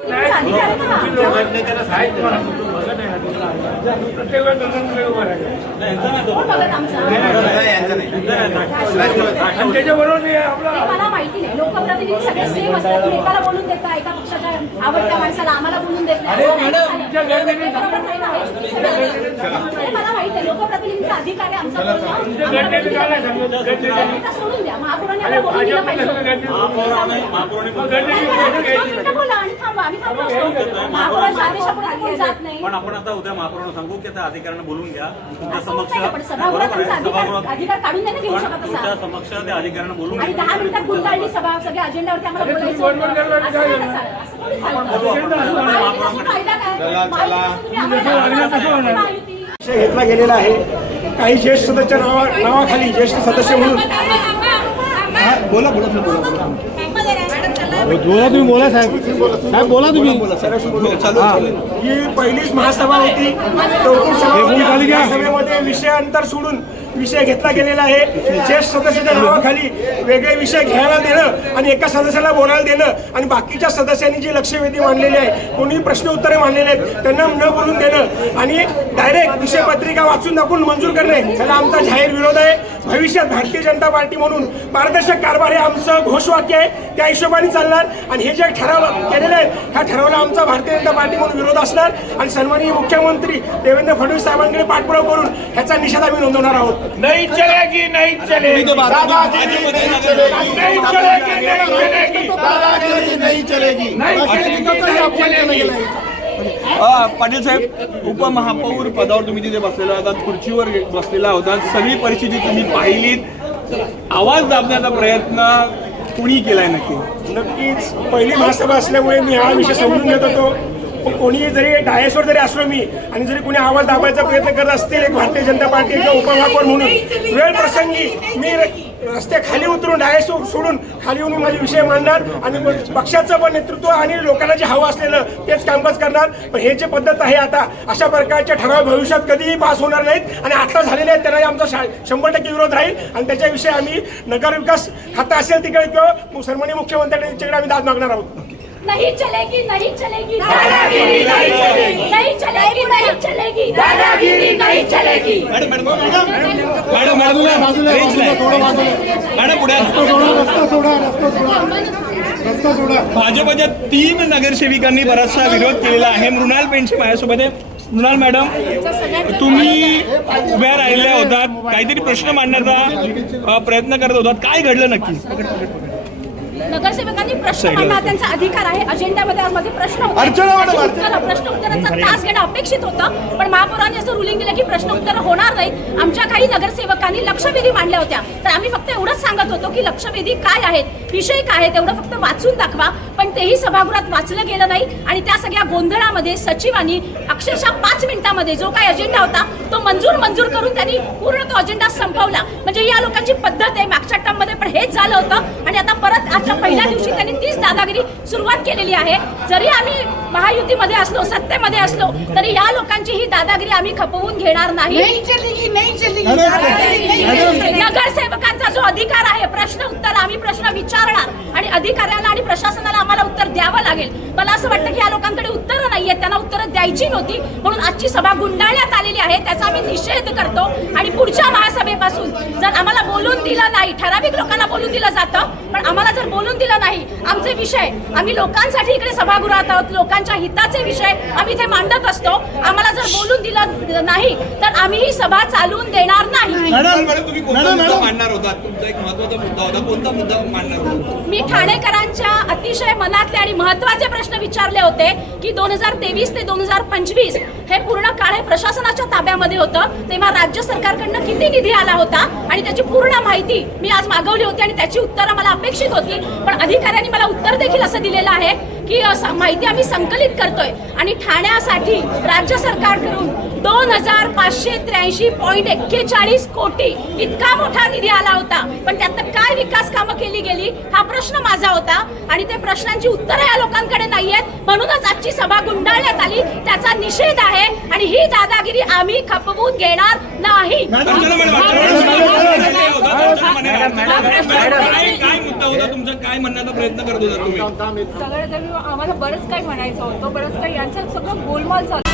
मला माहिती नाही, लोकप्रतिनिधी सगळे सेम असतात. एकाला बोलून देता, एका पक्षाच्या आवडत्या माणसाला आम्हाला बोलून देत नाही. मला माहिती आहे, लोकप्रतिनिधीचा अधिकार आहे आमचा सोडून द्या. महापौरांनी बोलून दिलं पाहिजे. बोला आणि थांबा, आम्ही थांबलो असतो. महापौरांच्या आदेशापुढे जात नाही. पण आपण आता उद्या महापौरांना सांगू की त्या अधिकाऱ्यांना बोलून घ्या. तुमच्या समक्ष अधिकार काढून नाही घेऊ शकत. तुमच्या समक्ष त्या अधिकाऱ्यांना बोलून आणि 10 मिनिटात गुंडाळली सभा, सगळ्या अजेंडावरती आम्हाला बोलायचं. घेतला गेलेला आहे. काही ज्येष्ठ सदस्य नावाखाली ज्येष्ठ सदस्य म्हणून बोला तुम्ही बोला साहेब बोला तुम्ही ही पहिलीच महासभा होती. सभेमध्ये विषयांतर सोडून विषय घेतला गेलेला आहे. ज्येष्ठ सदस्याच्या नावाखाली वेगळे विषय घ्यायला देणं आणि एका सदस्याला बोलायला देणं आणि बाकीच्या सदस्यांनी जी लक्षवेधी मांडलेली आहे, कोणी प्रश्न उत्तरे मांडलेले आहेत त्यांना न बोलून देणं आणि डायरेक्ट विषय पत्रिका वाचून दाखवून मंजूर करणे, त्याला आमचा जाहीर विरोध आहे. भविष्यात भारतीय जनता पार्टी म्हणून पारदर्शक कारभार हे आमचं घोषवाक्य आहे. त्या हिशोबाने चालणार आणि हे जे ठराव केलेले आहेत ह्या ठरावाला आमचा भारतीय जनता पार्टी म्हणून विरोध असणार आणि सन्माननीय मुख्यमंत्री देवेंद्र फडणवीस साहेबांकडे पाठपुरावा करून ह्याचा निषेध आम्ही नोंदवणार आहोत. नहीं चलेगी, नहीं चलेगी, दादागिरी नहीं चलेगी, नहीं चलेगी, नहीं चलेगी, नहीं चलेगी. पाटील साहेब, उपमहापौर पदावर तुम्ही तिथे बसलेला होता, खुर्चीवर बसलेला होता, सगळी परिस्थिती तुम्ही पाहिलीत. आवाज दाबण्याचा प्रयत्न कोणी केलाय नक्कीच पहिली महासभा असल्यामुळे मी हा विषय समजून घेत होतो. कोणी जरी डायसवर जरी असलो मी आणि जरी कोणी आवाज दाबायचा प्रयत्न करत असतील एक भारतीय जनता पार्टीचा उपमहापौर म्हणून वेळ प्रसंगी मी रस्ते खाली उतरून डायस सोडून खाली येऊन माझे विषय मांडणार आणि पक्षाचं पण नेतृत्व आणि लोकांना जे हवं असलेलं तेच कामकाज करणार. पण हे जे पद्धत आहे आता अशा प्रकारचे ठराव भविष्यात कधीही पास होणार नाहीत आणि आता झालेले आहेत त्यांना आमचा 100% विरोध राहील आणि त्याच्याविषयी आम्ही नगर विकास खाता असेल तिकडे किंवा सन्माननीय मुख्यमंत्र्यांच्याकडे आम्ही दाद मागणार आहोत. नहीं चलेगी, नहीं चलेगी, दादागिरी नहीं चलेगी, नहीं चलेगी, नहीं चलेगी, दादागिरी नहीं चलेगी. भाजपच्या 3 नगरसेविकांनी बराचसा विरोध केलेला आहे. मृणाल पेंडसे माझ्यासोबत आहे. मृणाल मॅडम, तुम्ही उभ्या राहिल्या होतात, काहीतरी प्रश्न मांडण्याचा प्रयत्न करत होतात, काय घडलं नक्की? नगरसेवकांनी प्रश्न मांडणं त्यांचा अधिकार आहे. अजेंड्यामध्ये आज माझे प्रश्न प्रश्न उत्तरांचा तास घेणं अपेक्षित होतं, पण महापौरांनी असं रुलिंग दिलं की प्रश्न उत्तर होणार नाही. आमच्या काही नगरसेवकांनी लक्षवेधी मांडल्या होत्या, तर आम्ही फक्त एवढंच सांगत होतो की लक्षवेधी काय आहेत, विषय काय आहेत तेवढं फक्त वाचून दाखवा. पण तेही सभागृहात वाचलं गेलं नाही आणि त्या सगळ्या गोंधळामध्ये सचिवांनी अक्षरशः 5 मिनिटांमध्ये जो काही अजेंडा होता तो मंजूर करून त्यांनी पूर्ण तो अजेंडा संपवला. म्हणजे या लोकांची पद्धत आहे. मागच्या टर्ममध्ये पण हेच झालं होतं आणि आता परत आजच्या पहिल्या दिवशी त्यांनी तीच दादागिरी सुरुवात केलेली आहे. जरी आम्ही महायुतीमध्ये असलो, सत्तेमध्ये असलो, तरी या लोकांची ही दादागिरी आम्ही खपवून घेणार नाही. नगरसेवकांचा जो अधिकार आहे प्रश्न उत्तर, आम्ही प्रश्न विचारणार आणि अधिकाऱ्याला आणि प्रशासनाला आम्हाला उत्तर द्यावं लागेल. मला असं वाटतं की या लोकांकडे उत्तरं नाहीयेत, त्यांना उत्तरं द्यायची नव्हती म्हणून आजची सभा गुंडाळण्यात आलेली आहे. त्याचा आम्ही निषेध करतो आणि पुढच्या महासभेपासून जर आम्हाला बोलून दिलं नाही, ठराविक लोकांना बोलून दिलं जातं, पण आम्हाला जर बोलून दिलं नाही, आमचे विषय आम्ही लोकांसाठी इकडे सभागृहात आहोत, लोकांच्या हिताचे विषय आम्ही इथे मांडत असतो. आम्हाला जर बोलून दिलं नाही तर आम्ही ही सभा चालवून देणार नाही. तुम्ही कोणता मुद्दा मांडणार होता? तुमचा एक महत्त्वाचा मुद्दा होता, कोणता मुद्दा मांडणार होता? मी ठाणेकरांच्या अतिशय मनातले आणि महत्त्वाचे प्रश्न विचारले होते की 2023 ते 2025 हे पूर्ण काळ हे प्रशासनाच्या ताब्यामध्ये होतं, तेव्हा राज्य सरकारकडनं किती निधी आला होता आणि त्याची पूर्ण माहिती मी आज मागवली होती आणि त्याची उत्तरं मला अपेक्षित होती. पण अधिकाऱ्यांनी मला उत्तर देखील असं दिलेलं आहे की माहिती आम्ही संकलित करतोय आणि ठाण्यासाठी राज्य सरकारकडून 2583.41 कोटी इतका मोठा निधी आला होता, पण त्यात काय विकास कामं केली गेली हा प्रश्न माझा होता आणि त्या प्रश्नांची उत्तरं या लोकांकडे नाहीयेत. म्हणूनच आजची सभा गुंडाळण्यात आली. त्याचा निषेध आहे आणि ही दादागिरी आम्ही खपवून घेणार नाही. अर्चना मॅडम, काय मुद्दा होता तुमचा, काय म्हणण्याचा प्रयत्न करत होता तुम्ही? सगळं आम्हाला बरंच काही म्हणायचं होतं, बरंच काही यांच्यात सगळं गोलमाल चालू.